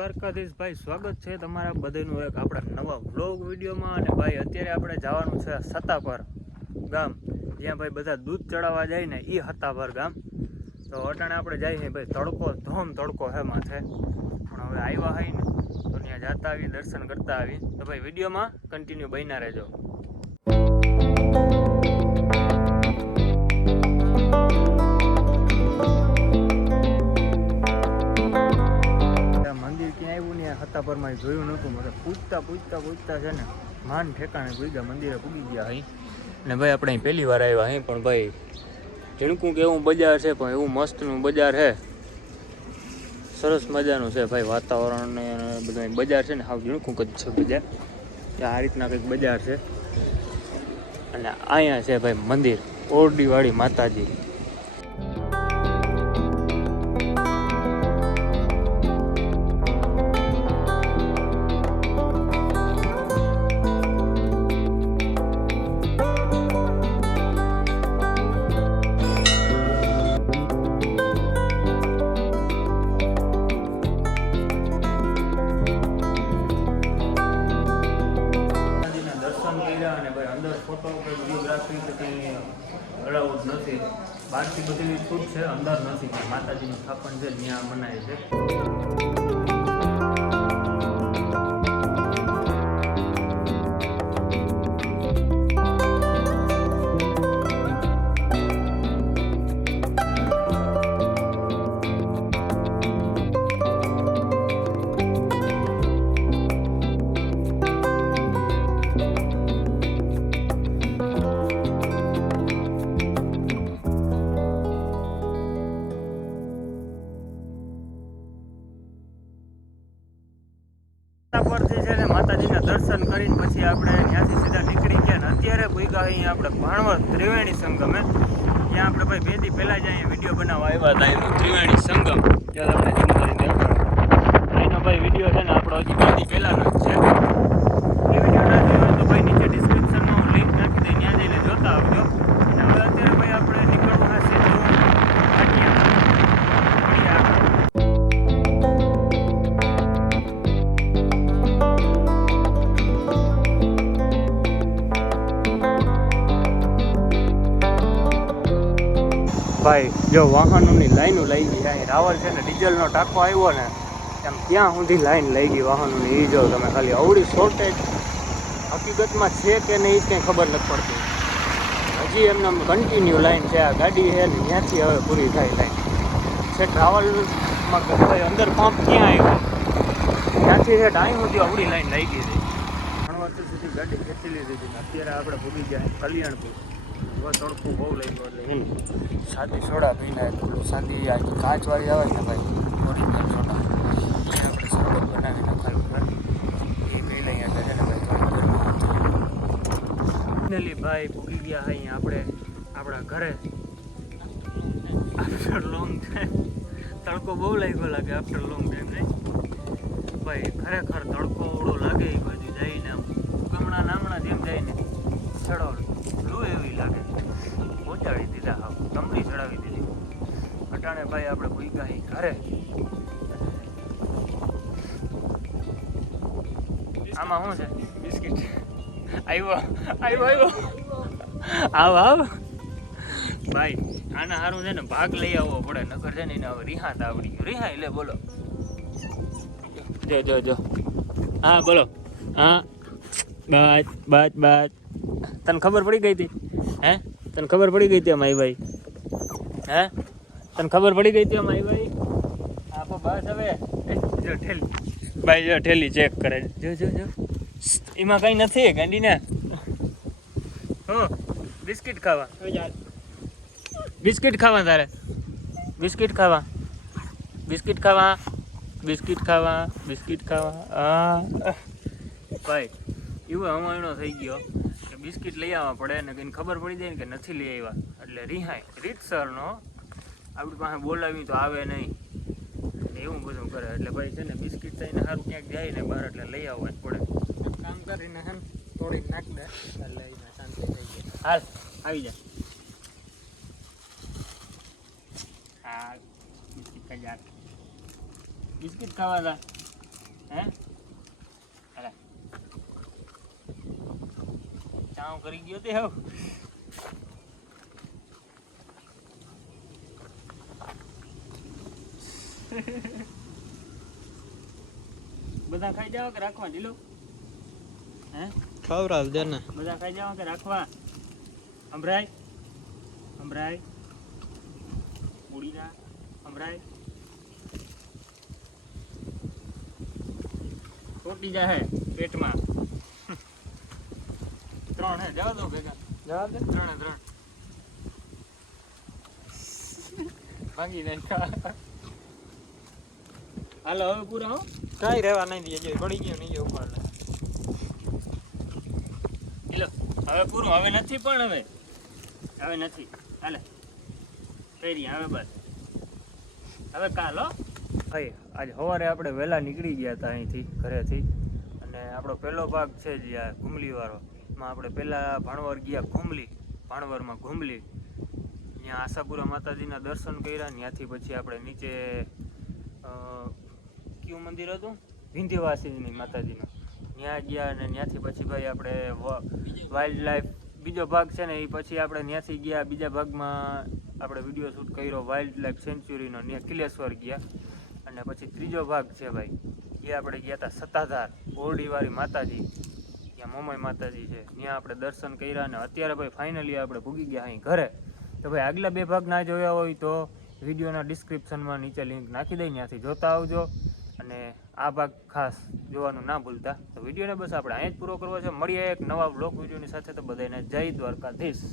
દ્વારકાધીશ ભાઈ, સ્વાગત છે તમારા બધાનું એક આપણા નવા વ્લોગ વિડીયોમાં. અને ભાઈ અત્યારે આપણે જવાનું છે સત્તાપર ગામ, જ્યાં ભાઈ બધા દૂધ ચડાવવા જાય ને એ સત્તાપર ગામ. તો અટાણે આપણે જઈએ ભાઈ, તડકો હે માથે, પણ હવે આવ્યા હોય ને તો ત્યાં જતા આવી, દર્શન કરતા આવી. તો ભાઈ વિડીયોમાં કન્ટિન્યુ બન્યા રહેજો. સત્તાપરમાં જોયું નહોતું, મને પૂછતા છે ને માન ઠેકાણે પૂગ્યા, મંદિરે પૂગી ગયા અહીં. અને ભાઈ આપણે અહીં પહેલી વાર આવ્યા અહીં, પણ ભાઈ ઝીણકું કે એવું બજાર છે, પણ એવું મસ્તનું બજાર છે, સરસ મજાનું છે ભાઈ. વાતાવરણ ને બધું બજાર છે ને હાવ ઝીણકું જ છે બજાર. આ રીતના કંઈક બજાર છે. અને અહીંયા છે ભાઈ મંદિર, ઓરડીવાળી માતાજી. અને ભાઈ અંદર ફોટો વિડીયોગ્રાફી કે કંઈ અલાઉડ નથી, બહારથી બધી છૂટ છે, અંદર નથી. માતાજીનું સ્થાપન છે ત્યાં મનાય છે. પરથી છે ને માતાજીના દર્શન કરીને પછી આપણે ત્યાંથી સીધા નીકળી ગયા. ને અત્યારે ભૂગ્યા અહીંયા આપણે ભાણવડ ત્રિવેણી સંગમે. ત્યાં આપણે ભાઈ 2 દી પહેલાં જ અહીંયા વિડીયો બનાવવા આવ્યા હતા, એનો ત્રિવેણી સંગમ. ત્યાં આપણે એનો ભાઈ વિડીયો છે ને આપણો હજી 2 દી પહેલાંનો જ છે. એ વિડીયો ના જોયો હોય તો ભાઈ નીચે ડિસ્ક્રિપ્શનમાં હું લિંક નાખી દઈ, ત્યાં જઈને જોતા આવજો. અને હવે અત્યારે ભાઈ આપણે નીકળવું હશે ભાઈ. જો વાહનોની લાઈનો લઈ ગઈ અહીં, રાવલ છે ને ડીઝલનો ટાંકો આવ્યો ને એમ ત્યાં સુધી લાઈન લઈ ગઈ વાહનોની. એ જો તમે ખાલી અવળી શોર્ટેજ હકીકતમાં છે કે નહીં એ કંઈ ખબર નથી પડતી. હજી એમને કન્ટિન્યુ લાઈન છે. આ ગાડી છે ને ત્યાંથી હવે પૂરી થાય લાઈન છે. ટ્રાવલમાં ભાઈ અંદર પંપ ક્યાં આવ્યો ત્યાંથી છે ટાઈમ સુધી અવળી લાઈન લઈ ગઈ હતી. 3 વર્ષ સુધી ગાડી ખેંચી લીધી હતી. અત્યારે આપણે ભૂગી ગયા કલ્યાણપુર. હવે તડકું બહુ લઈ ગયો એટલે એમ સાદી સોડા પીને પેલું સાદી આ કાચવાળી આવે ને ભાઈ, ઓરિજિનલ સોડા આપણે શરબત બનાવીને ખાયું એ પી લઈએ. એટલે છે ને ભાઈ થોડી ફાઇનલી ભાઈ પૂગી ગયા અહીંયા આપણે આપણા ઘરે. આફ્ટર લોંગ ટાઈમ તડકો બહુ લાગ્યો લાગે, આફ્ટર લોંગ ટાઈમ નહીં ભાઈ. ખરેખર તડકો ઓળો લાગે એ બાજુ જઈને, આમ ગમણા નામણા જેમ જઈને ચડાવડું લૂ એવી લાગે. પહોંચાડી દીધા, હા તમડી ચડાવી દીધી. અટાણે ભાઈ આપણે ભૂગ્યા ઘરે. આમાં શું છે? બિસ્કિટ આવ્યો આવ ભાઈ. આના સારું છે ને ભાગ લઈ આવવો પડે, નકર છે ને એને હવે રિહાત આવડી ગયું. રિહા એટલે બોલો, જો હા બોલો. હા બાત તને ખબર પડી ગઈ હતી? હે તને ખબર પડી ગઈ હતી અમારી ભાઈ? હે તને ખબર પડી ગઈ હતી અમારી ભાઈ? આપો બસ હવે. જો ઠેલી ભાઈ, જો ઠેલી ચેક કરે. જો એમાં કઈ નથી ગાંડીને. બિસ્કિટ ખાવા તારે? બિસ્કિટ ખાવા હા ભાઈ. એવો હવાણો થઈ ગયો કે બિસ્કિટ લઈ આવવા પડે ને કંઈ ખબર પડી જાય ને કે નથી લઈ આવ્યા એટલે રિહાય. રીતસરનો આપણી પાસે બોલાવી તો આવે નહીં, એવું બધું કરે. એટલે ભાઈ છે ને બિસ્કિટ થઈને સારું ક્યાંક જાય ને બહાર એટલે લઈ આવવા જ પડે. કામ કરીને હે તોડી નાખ દે એટલે શાંતિ થઈ જાય. હાલ આવી જા. હા બિસ્કિટ ખાવા હતા. હે અરે ચાવ કરી ગયો તે હવે બધા ખાઈ જાવ કે રાખવા ઢીલો હે ખવડાવ દે ને બધા ખાઈ જાવ કે રાખવા સંભળાય સંભળાય ઉડીના સંભળાય તૂટી જાય પેટમાં 3 હે જવા દો ભેગા જવા દે 3 ભાગી જાય હાલો હવે પૂરા હો કાઈ રહેવા નહીં દે જો પડી ગયો નહીં ઉપર લો હવે પૂરું હવે નથી પણ હવે નથી હાલે ફેરી હવે બસ હવે કાલ હો ભાઈ આજ સવારે આપણે વહેલા નીકળી ગયા હતા અહીંથી ઘરેથી અને આપણો પહેલો ભાગ છે જે આ ઘુમલીવાળો એમાં આપણે પહેલાં ભાણવર ગયા ભાણવરમાં ઘુમલી ત્યાં આશાપુરા માતાજીના દર્શન કર્યા ત્યાંથી પછી આપણે નીચે કયું મંદિર હતું વિંધ્યવાસિની માતાજીનું ત્યાં ગયા અને ત્યાંથી પછી ભાઈ આપણે વાઇલ્ડ લાઈફ બીજો ભાગ છે ને એ પછી આપણે ત્યાંથી ગયા બીજા ભાગમાં આપણે વિડીયો શૂટ કર્યો વાઇલ્ડ લાઈફ સેન્ચ્યુરીનો ત્યાં કિલેશ્વર ગયા અને પછી ત્રીજો ભાગ છે ભાઈ એ આપણે ગયા હતા સત્તાધાર ઓરડીવાળી માતાજી ત્યાં મોમાઈ માતાજી છે ત્યાં આપણે દર્શન કર્યા અને અત્યારે ભાઈ ફાઇનલી આપણે ભૂગી ગયા અહીં ઘરે તો ભાઈ આગલા 2 ભાગ ના જોયા હોય તો વિડીયોના ડિસ્ક્રિપ્શનમાં નીચે લિંક નાખી દઈ ત્યાંથી જોતા આવજો અને આ ભાગ ખાસ જોવાનું ના ભૂલતા તો વિડીયોને બસ આપણે અહીં જ પૂરો કરવો છે મળીએ એક નવા બ્લોગ વિડીયોની સાથે તો બધાને જય દ્વારકાધીશ.